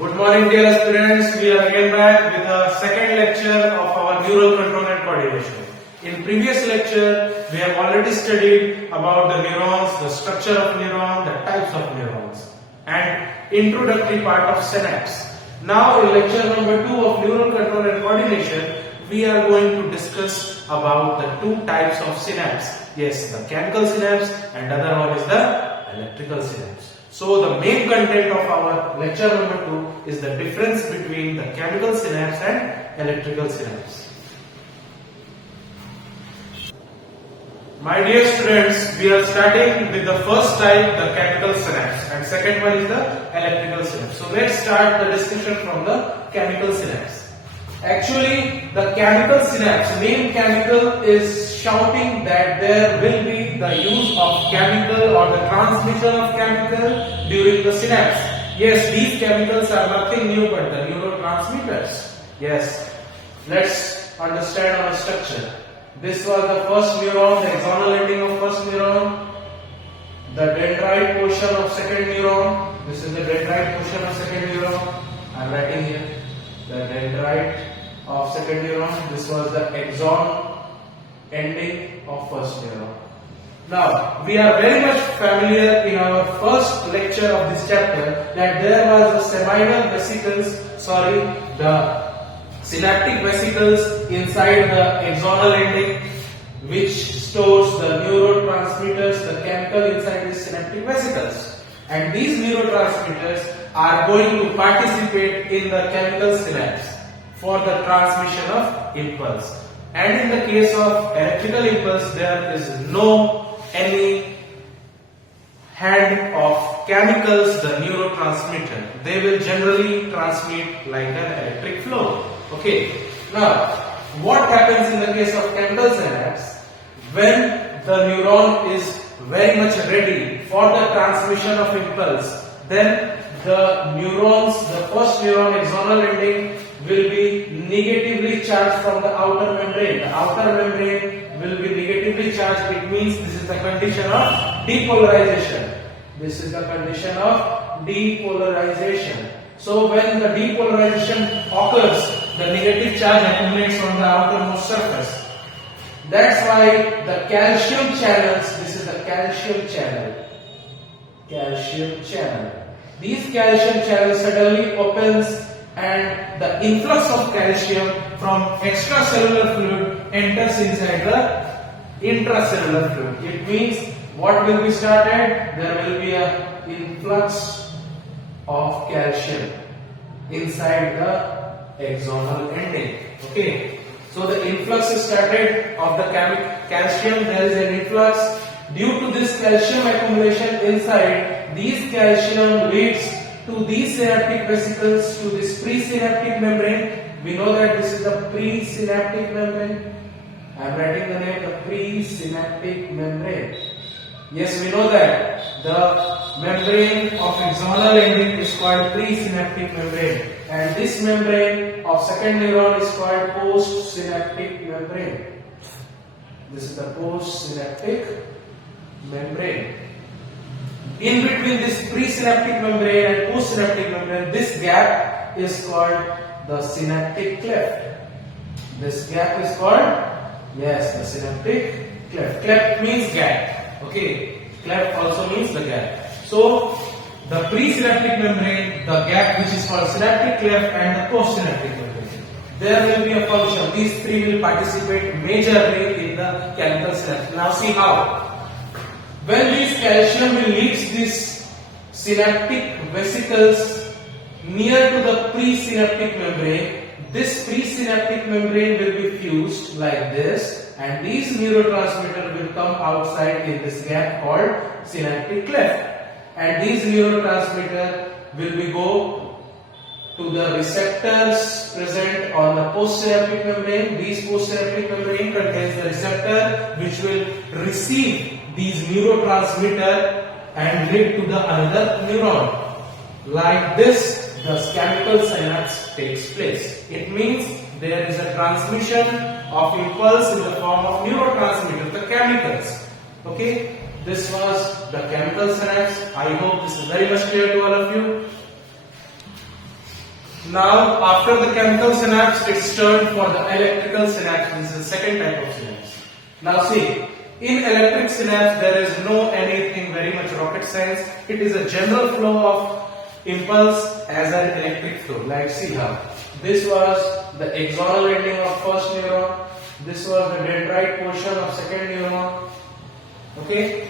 Good morning, dear aspirants. We are again back with the second lecture of our neural control and coordination. In previous lecture, we have already studied about the neurons, the structure of neuron, the types of neurons, and introductory part of synapse. Now, in lecture number 2 of neural control and coordination, we are going to discuss about the two types of synapse. Yes, the chemical synapse, and other one is the electrical synapse. So the main content of our lecture number 2 is the difference between the chemical synapse and electrical synapse. My dear students, we are starting with the first type, the chemical synapse, and second one is the electrical synapse. So let's start the discussion from the chemical synapse. Actually, the chemical synapse, name chemical is shouting that there will be the use of chemical or the transmission of chemical during the synapse. Yes, these chemicals are nothing new but the neurotransmitters. Yes, let's understand our structure. This was the first neuron, the axonal ending of first neuron, the dendrite portion of second neuron. This is the dendrite portion of second neuron. I am writing here the dendrite of second neuron. This was the axon ending of first neuron. Now, we are very much familiar in our first lecture of this chapter that there was the seminal vesicles, the synaptic vesicles inside the axonal ending, which stores the neurotransmitters, the chemical inside the synaptic vesicles. And these neurotransmitters are going to participate in the chemical synapse for the transmission of impulse. And in the case of electrical impulse, there is no any hand of chemicals, the neurotransmitter. They will generally transmit like an electric flow. Okay. Now, what happens in the case of chemical synapse? When the neuron is very much ready for the transmission of impulse, then the neurons, the first neuron axonal ending will be negatively charged from the outer membrane. The outer membrane will be negatively charged. It means this is the condition of depolarization. This is the condition of depolarization. So when the depolarization occurs, the negative charge accumulates on the outermost surface. That's why the calcium channels, this is the calcium channel. Calcium channel. These calcium channels suddenly opens and the influx of calcium from extracellular fluid enters inside the intracellular fluid. It means what will be started? There will be an influx of calcium inside the axonal ending. Okay. So the influx is started of the calcium. There is an influx. Due to this calcium accumulation inside, these calcium leads to these synaptic vesicles to this presynaptic membrane. We know that this is the presynaptic membrane. I am writing the name, the presynaptic membrane. Yes, we know that the membrane of axonal ending is called presynaptic membrane, and this membrane of second neuron is called postsynaptic membrane. This is the postsynaptic membrane. In between this presynaptic membrane and postsynaptic membrane, this gap is called the synaptic cleft. This gap is called, yes, the synaptic cleft. Cleft means gap. Okay, cleft also means the gap. So the presynaptic membrane, the gap which is called synaptic cleft, and the postsynaptic membrane. There will be a function. These three will participate majorly in the chemical synapse. Now see how. When this calcium will reach these synaptic vesicles near to the presynaptic membrane, this presynaptic membrane will be fused like this, and these neurotransmitters will come outside in this gap called synaptic cleft. And these neurotransmitters will be go to the receptors present on the postsynaptic membrane. These postsynaptic membrane contains the receptor which will receive these neurotransmitter and lead to the another neuron. Like this, the chemical synapse takes place. It means there is a transmission of impulse in the form of neurotransmitter, the chemicals. Okay, this was the chemical synapse. I hope this is very much clear to all of you. Now, after the chemical synapse, it's turned for the electrical synapse. This is the second type of synapse. Now see, in electric synapse, there is no anything very much rocket science. It is a general flow of impulse as an electric flow. Like see how this was the axonal ending of first neuron. This was the dendrite portion of second neuron. Okay.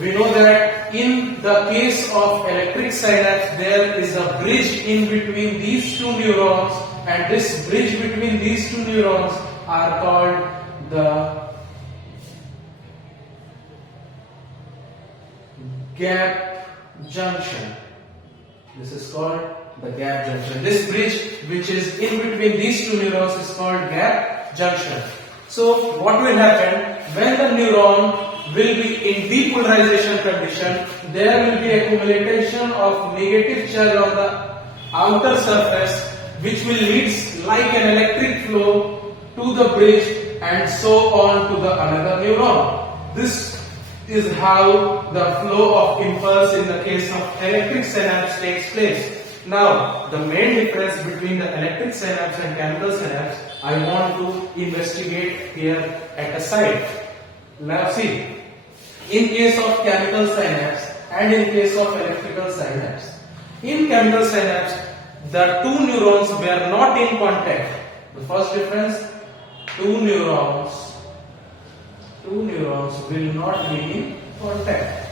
We know that in the case of electric synapse, there is a bridge in between these two neurons, and this bridge between these two neurons are called the gap junction. This is called the gap junction. This bridge which is in between these two neurons is called gap junction. So what will happen when the neuron will be in depolarization condition? There will be accumulation of negative charge on the outer surface, which will lead like an electric flow to the bridge and so on to the another neuron. This is how the flow of impulse in the case of electric synapse takes place. Now, the main difference between the electric synapse and chemical synapse, I want to investigate here at a side. Now see, in case of chemical synapse and in case of electrical synapse, in chemical synapse, the two neurons were not in contact. The first difference, two neurons will not be in contact.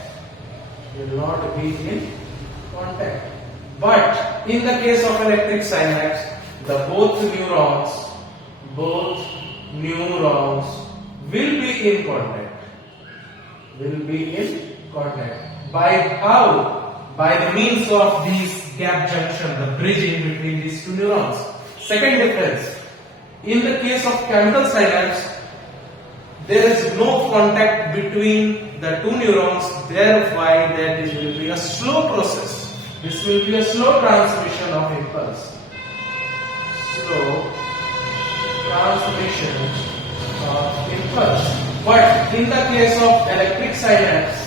But in the case of electric synapse, the both neurons will be in contact. By how? By the means of these gap junction, the bridge in between these two neurons. Second difference, in the case of chemical synapse, there is no contact between the two neurons, thereby that this will be a slow process. This will be a slow transmission of impulse. But in the case of electric synapse,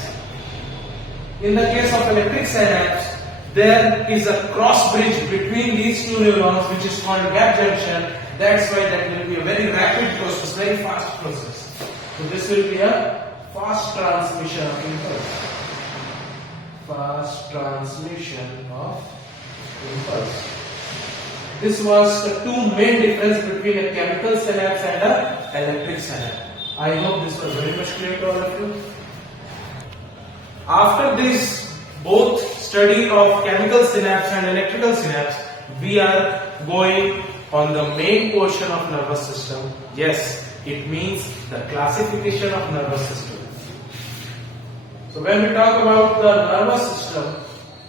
there is a cross bridge between these two neurons which is called gap junction. That's why that will be a very rapid process, very fast process. So this will be a fast transmission of impulse. This was the two main difference between a chemical synapse and a electric synapse. I hope this was very much clear to all of you. After this both study of chemical synapse and electrical synapse, we are going on the main portion of nervous system. Yes, it means the classification of nervous system. So when we talk about the nervous system,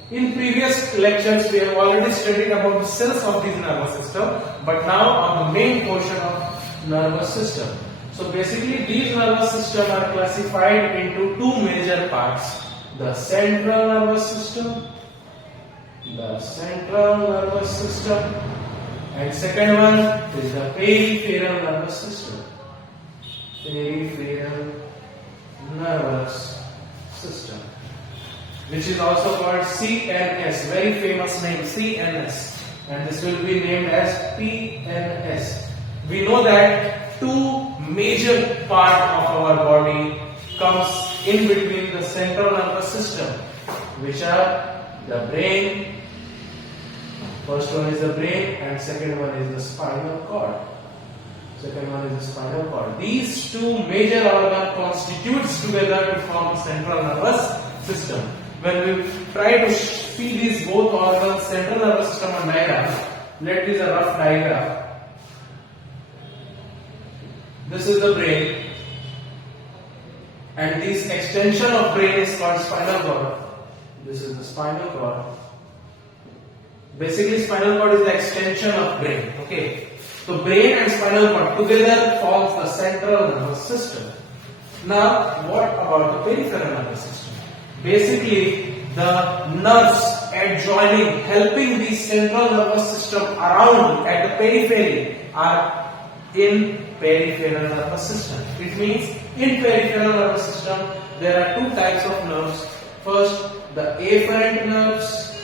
in previous lectures we have already studied about the cells of this nervous system, but now on the main portion of nervous system. So basically these nervous systems are classified into two major parts: the central nervous system, and second one is the peripheral nervous system. Which is also called CNS, very famous name, CNS, and this will be named as PNS. We know that two major part of our body comes in between the central nervous system, which are the brain. First one is the brain and second one is the spinal cord. These two major organs constitutes together to form central nervous system. When we try to see these both organs, central nervous system and diagram, let this a rough diagram. This is the brain, and this extension of brain is called spinal cord. This is the spinal cord. Basically, spinal cord is the extension of brain. Okay. So brain and spinal cord together forms the central nervous system. Now, what about the peripheral nervous system? Basically, the nerves adjoining, helping the central nervous system around at the periphery are in peripheral nervous system. It means in peripheral nervous system there are two types of nerves. First, the afferent nerves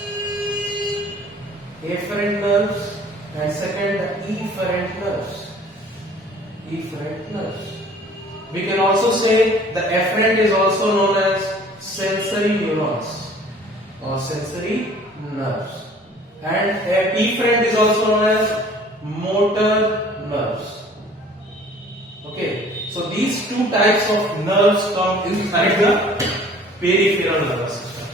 afferent nerves, and second the efferent nerves. Efferent nerves. We can also say the afferent is also known as sensory neurons or sensory nerves, and efferent is also known as motor nerves. Okay, so these two types of nerves come inside the peripheral nervous system.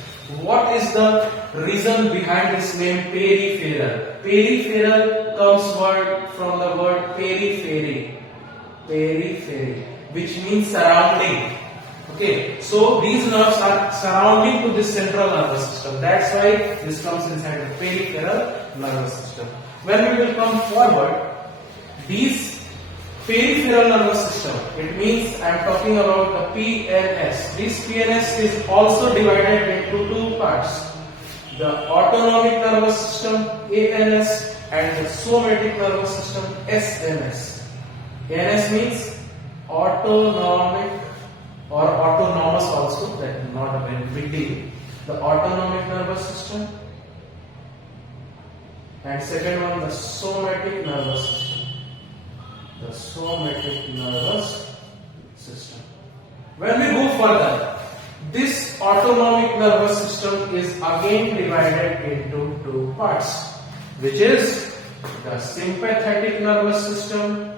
What is the reason behind this name peripheral? Peripheral comes from the word periphery. Periphery, which means surrounding. Okay, so these nerves are surrounding to this central nervous system. That's why this comes inside the peripheral nervous system. When we will come forward, these peripheral nervous system, it means I am talking about the PNS. This PNS is also divided into two parts: the autonomic nervous system ANS and the somatic nervous system SNS. ANS means autonomic or autonomous also, that is not a very big deal. The autonomic nervous system, and second one the somatic nervous system. The somatic nervous system. When we go further, this autonomic nervous system is again divided into two parts, which is the sympathetic nervous system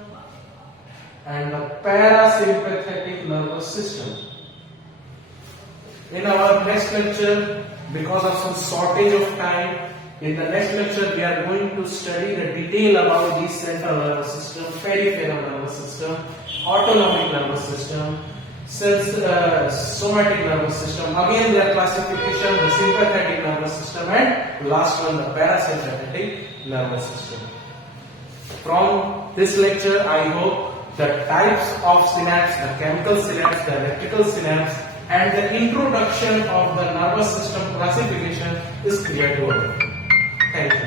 and the parasympathetic nervous system. In our next lecture, because of some shortage of time, in the next lecture we are going to study the detail about the central nervous system, peripheral nervous system, autonomic nervous system, somatic nervous system, again their classification, the sympathetic nervous system, and last one the parasympathetic nervous system. From this lecture, I hope the types of synapse, the chemical synapse, the electrical synapse, and the introduction of the nervous system classification is clear to all. Thank you.